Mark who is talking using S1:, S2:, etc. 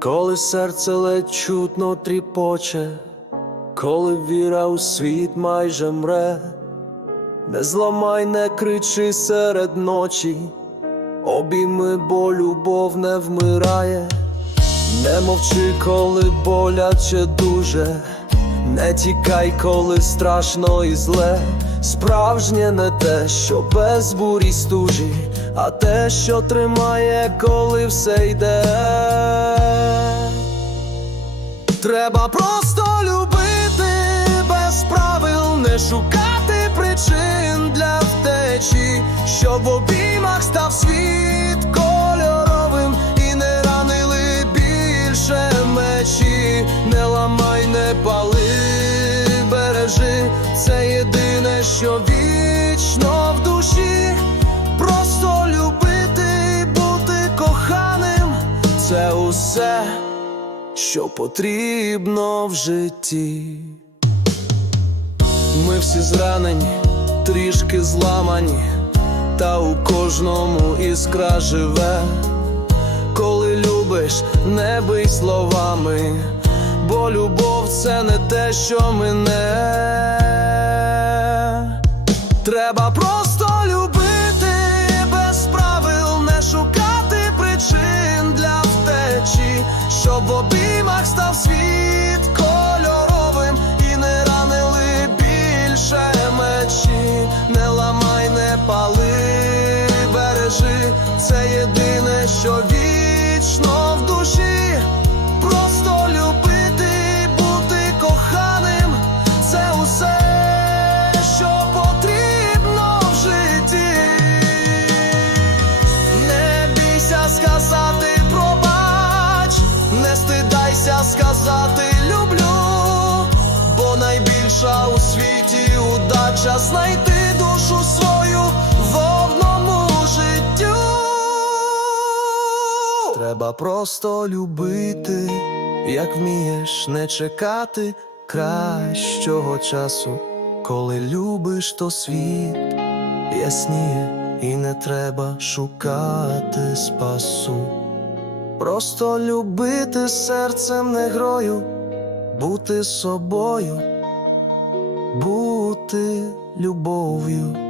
S1: коли серце ледь чутно тріпоче, коли віра у світ майже мре, не зламай, не кричи серед ночі, обійми, бо любов не вмирає, не мовчи, коли боляче дуже, не тікай, коли страшно і зле. Справжнє не те, що без бурі стужі, а те, що тримає, коли все йде. Треба просто любити без правил, не шукати причин для втечі, щоб в обіймах став світ кольоровим і не ранили більше мечі, не ламай, не пали, бережи, це єдине, що вічно в душі. Просто любити, бути коханим, це усе що потрібно в житті. Ми всі зранені, трішки зламані, та у кожному іскра живе. Коли любиш, не бий словами, бо любов це не те, що мине. Треба просто любити без правил, не шукати причин для втечі, щоб в обіймах став світ кольоровим і не ранили більше мечі, не ламай, не пали, бережи, це єдине, що сказати люблю, бо найбільша у світі удача знайти душу свою в одному життю. Треба просто любити, як вмієш не чекати кращого часу. Коли любиш, то світ ясніє, і не треба шукати спасу. Просто любити серцем не грою, бути собою, бути любов'ю.